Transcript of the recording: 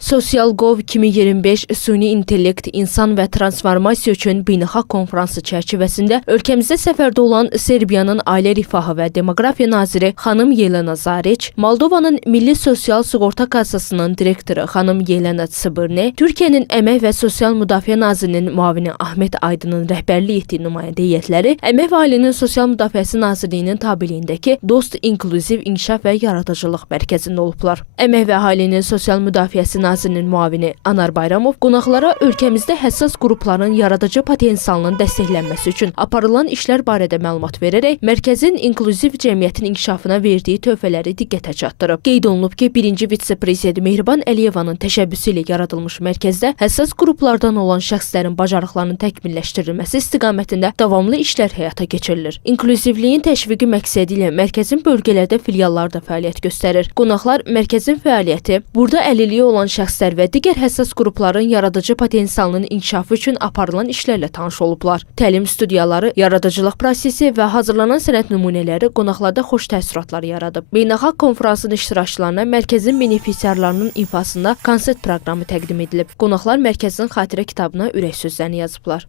Sosial.gov 2025 Süni İntellekt, İnsan və Transformasiya üçün Beynəlxalq Konfransı çərçivəsində ölkəmizdə səfərdə olan Serbiyanın Ailə Rifahı və Demografiya naziri xanım Yelena Zariç, Moldovanın Milli Sosial Sığorta Kassasının direktoru xanım Yelena Tsibirne, Türkiyənin Əmək və Sosial Müdafiə Nazirinin müavini Ahmet Aydının rəhbərlik etdiyi nümayəndə heyətləri Əmək və Ailənin Sosial Müdafiəsi Nazirliyinin tabeliyindəki Dost İnklüziv İnkişaf və Yaradıcılıq Mərkəzində olublar. Əmək və Ailənin Sosial Müdafiəsi Nazirinin müavini Anar Bayramov qonaqlara ölkəmizdə həssas qrupların yaradıcı potensialının dəstəklənməsi üçün aparılan işlər barədə məlumat verərək mərkəzin inklüziv cəmiyyətin inkişafına verdiyi töhfələri diqqətə çatdırıb. Qeyd olunub ki, birinci vitse-prezident Mehriban Əliyevanın təşəbbüsü ilə yaradılmış mərkəzdə həssas qruplardan olan şəxslərin bacarıqlarının təkmilləşdirilməsi istiqamətində davamlı işlər həyata keçirilir. İnklüzivliyin təşviqi məqsədi ilə mərkəzin bölgələrdə filialları da fəaliyyət göstərir. Qonaqlar mərkəzin fəaliyyəti, burada əlilliyi olan şəxslər və digər həssas qrupların yaradıcı potensialının inkişafı üçün aparılan işlərlə tanış olublar. Təlim studiyaları, yaradıcılıq prosesi və hazırlanan sənət nümunələri qonaqlarda xoş təəssüratlar yaradıb. Beynəlxalq konfransın iştirakçılarına mərkəzin benefisiarlarının ifasında konsert proqramı təqdim edilib. Qonaqlar mərkəzin xatirə kitabına ürək sözlərini yazıblar.